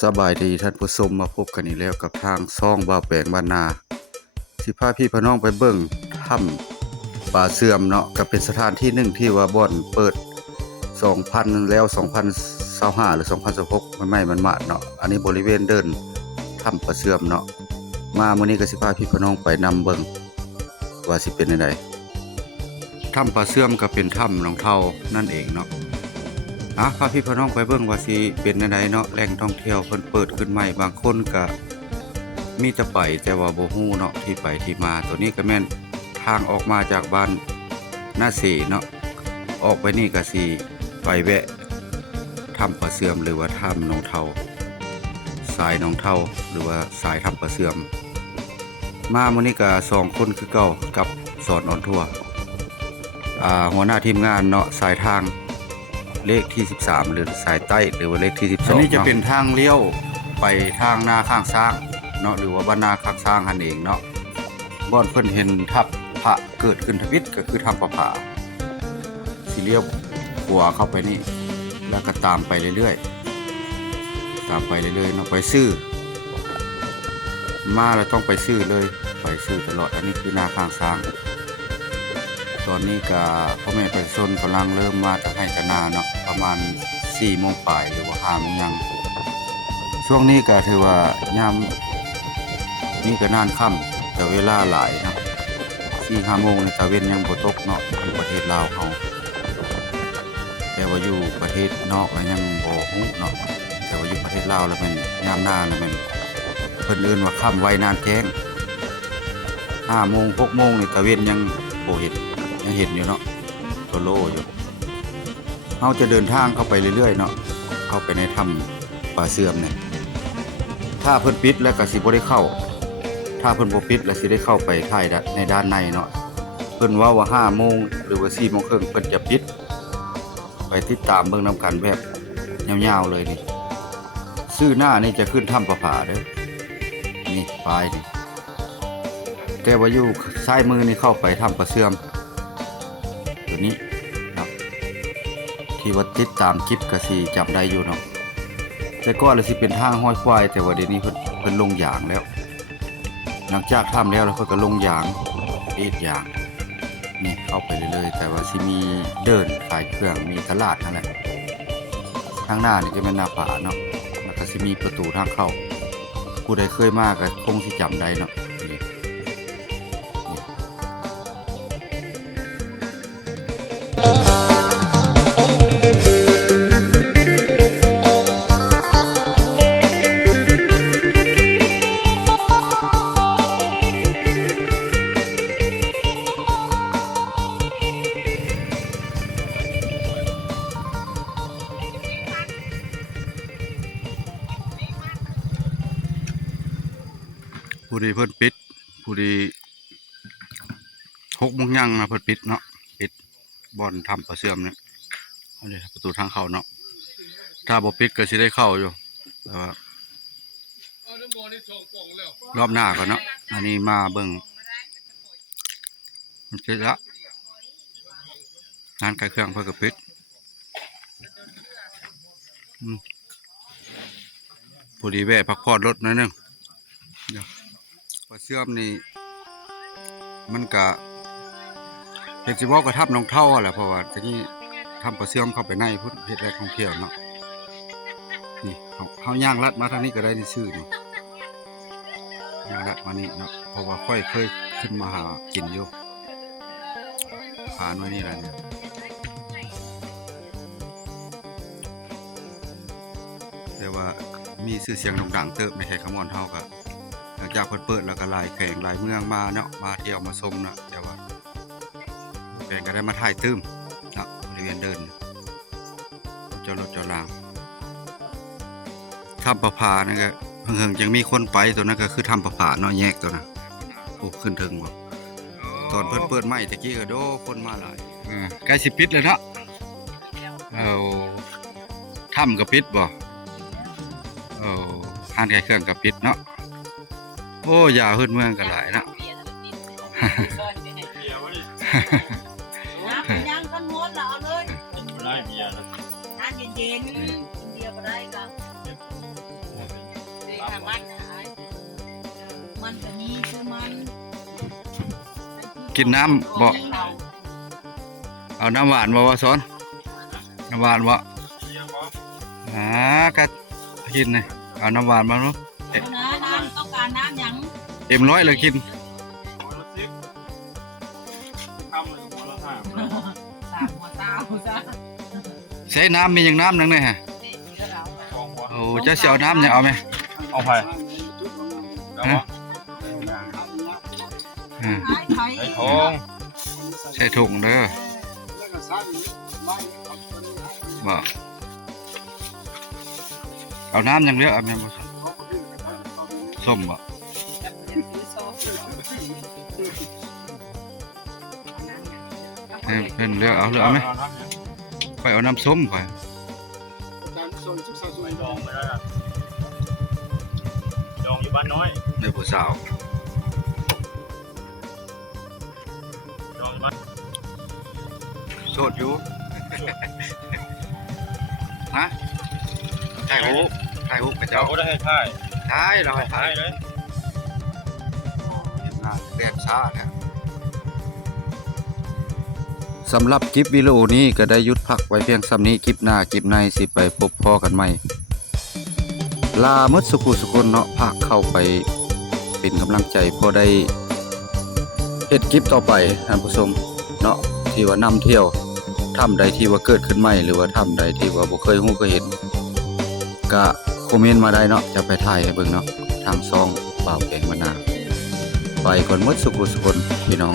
สบายดีท่านผู้ชมมาพบกันอีกแล้วกับทางซ่องบ่าวแปลงบ้านนาสิพาพี่พน้องไปเบิ่งถ้ำป่าเสื่อมเนาะก็เป็นสถานที่หนึ่งที่ว่าบ่อนเปิด2000แล้ว2025หรือ2016มันมันมาเนาะอันนี้บริเวณเดินถ้ำป่าเสื่อมเนาะมามื้อนี้ก็สิพาพี่พน้องไปนำเบิ่งว่าสิเป็นจังไดถ้ำป่าเสื่อมก็เป็นถ้ำหนองเทานั่นเองเนาะพาพี่พน้องไปเบิ่งว่าสิเป็นจังไดเนาะแหล่งท่องเที่ยวเพิ่นเปิดขึ้นใหม่บางคนก็มีแต่ไปแต่ว่าบ่ฮู้เนาะที่ไปที่มาตัวนี้ก็แม่นทางออกมาจากบ้านนาเสเนาะออกไปนี่ก็สิไปแวะถ้ำป่าเสื่อมหรือว่าถ้ำหนองเทาสายหนองเทาหรือว่าสายถ้ำป่าเสื่อมมามื้อนี้ก็2คนคือเก่ากับสอนออนทัวร์หัวหน้าทีมงานเนาะสายทางเลขที่13หรือสายใต้หรือว่าเลขที่12อันนี้จะเป็นทางเลี้ยวไปทางนาข้างสร้างเนาะหรือว่าบ้านนาข้างสร้างนั่นเองเนาะบ่อนเพิ่นเห็นทับพระเกิดขึ้นทวิตก็คือถ้ำประภาสิเลี้ยวขวาเข้าไปนี่แล้วก็ตามไปเรื่อยๆเนาะไปซื้อมาแล้วต้องไปซื้อเลยไปซื้อตลอดอันนี้คือนาข้างสร้างตอนนี้ก็พ่อแม่ประชาชนกำลังเริ่มมาจากให้กันนาเนาะประมาณ4 โมงปลายหรือว่า5 โมงยังช่วงนี้ก็ถือว่ายามนี่ก็นานค่ำแต่เวลาหลายนะ4-5 โมงในตะเวนยังบ่ตกเนาะอยู่ประเทศลาวเฮาแต่ว่าอยู่ประเทศนอกแล้วยังบ่ฮู้เนาะแต่ว่าอยู่ประเทศลาวแล้วมันยามหน้าแล้วมันเพิ่นเอิ้นว่าค่ำไวนานแจ้ง5 โมง 6 โมงในตะเวนยังบ่เห็นยังเห็นอยู่เนาะโซโล่อยู่เราจะเดินทางเข้าไปเรื่อยๆเนาะเข้าไปในถ้ำป่าเสื่อมเนี่ยถ้าเพิ่นปิดแล้วก็สิบ่ได้เข้าถ้าเพิ่นบ่ปิดแล้วสิได้เข้าไปถ่ายในด้านในเนาะเพิ่นว่า5 โมงหรือว่า4 โมงครึ่งเพิ่นจะปิดไปติดตามเบิ่งนำกันแบบยาวๆเลยนี่ชื่อหน้านี่จะขึ้นถ้ำประภาเด้อนี่ป้ายนี่แต่ว่าอยู่ซ้ายมือนี่เข้าไปถ้ำป่าเสื่อมตัวนี้ครับที่ว่าติดตามคลิปก็สิจำได้อยู่เนาะแต่ก่อนเลยสิเป็นทางห้อยควายแต่ว่าเดี๋ยวนี้เพิ่นลงยางแล้วหลังจากทำแล้วเพิ่นก็ลงยางอีกยางนี่เข้าไปเรื่อยๆแต่ว่าสิมีเดินขายเครื่องมีตลาดนั่นแหละทางหน้านี่จะเป็นหน้าผาเนาะแล้วก็สิมีประตูทางเข้าผู้ใดเคยมาก็คงสิจำได้เนาะผู้ดีเพิ่นปิดผู้ดี6 โมงยังนะเพิ่นปิดเนาะปิดบ่อนถ้ำป่าเสื่อมเนี่ยอันนี้ประตูทางเข้าเนาะถ้าบ่ปิดก็สิได้เข้าอยู่แต่ว่ารอบหน้าก่อนเนาะอันนี้มาเบิ่งมันปิดละงานขายเครื่องเพิ่นก็ปิดผู้ดีแวะพักผ่อนรถหน่อยนึงป่าเสื่อมนี่มันก็เฮ็ดสิบ่ก็ทับหนองเท่าแหละเพราะว่าตะกี้ทำป่าเสื่อมเข้าไปในพุ่นเฮ็ดแหล่งท่องเที่ยวเนาะนี่เฮาย่างลัดมาทางนี้ก็ได้นี่ชื่อนี่ย่างลัดมานี่เนาะเพราะว่าค่อยเคยขึ้นมาหากินอยู่ผ่านไว้นี่แหละเนี่ยแต่ว่ามีชื่อเสียงโด่งดังเติบในแขกขมอนเฮาก็หลังจากเพิ่นเปิดแล้วก็หลายแข่งหลายเมืองมาเนาะมาเที่ยวมาชมเนาะแต่ว่าแข่งก็ได้มาถ่ายตื้มเนาะบริเวณเดินจอดรถจอดรางถ้ำประภานี่ก็เพิ่งยังมีคนไปตัวนั้นก็คือถ้ำประภาเนาะแยกตัวนั้นโอ้ขึ้นถึงบ่ตอนเพิ่นเปิดใหม่ตะกี้ก็โดคนมาหลายใกล้สิปิดแล้วเนาะเอาถ้ำก็ปิดบ่เอาห้างขายเครื่องก็ปิดเนาะโอ้ยาพื้นเมืองก็หลายนะย่างกันหมดแล้วเอาเลยได้เบียร์นะน้ำเย็นๆเบียร์ก็ได้ครับ ค่ะมันจะมีคือมัน กินน้ำบ่เอาน้ำหวานบ่ว่าสอนน้ำหวานบ่ก็กินนี่เอาน้ำหวานมาเนาะ น้ำต้องการน้ำยัง เต็มร้อยเลยกิน สามหัวเต้าจ้ะ ใช้น้ำมีอย่างน้ำนึงเลยฮะโอ้เจะเสียวน้ำเนี่ยเอาไหม เอาไปแล้วก็ ไข่ ไอ้ทอง ใส่ถุงเด้อบ่เอาน้ำอย่างเดียวเอาไหมบ่ส้มบ่เพิ่นเลือกเอาเลือกเอาไหมไปเอาน้ำส้มไป ไปดองไปแล้วนะดองอยู่บ้านน้อย ในผู้สาว ดองอยู่บ้าน โสดอยู่ ฮะถ่ายรูปกับ เจ้า เจ้า ก็ได้ให้ท่าย ถ่ายเราให้ถ่า ท่าย ยเลย เรียกช้าเนี่ยสำหรับคลิปวิดีโอนี้ก็ได้หยุดพักไว้เพียงส่ำนี้คลิปหน้าคลิปในสิไปพบพ่อกันใหม่ลาหมดสุขุสุคนเนาะภาคเข้าไปเป็นกำลังใจพอได้เฮ็ดคลิปต่อไปท่านผู้ชมเนาะที่ว่านำเที่ยวถ้ำใดที่ว่าเกิดขึ้นใหม่หรือว่าถ้ำใดที่ว่าบ่เคยฮู้เคยเห็นก็คอมเมนต์มาได้เนาะจะไปถ่ายให้เบิ่งเนาะทางซ่องบ่าวแกงมะนาวไปก่อนหมดสุขุสุคนพี่น้อง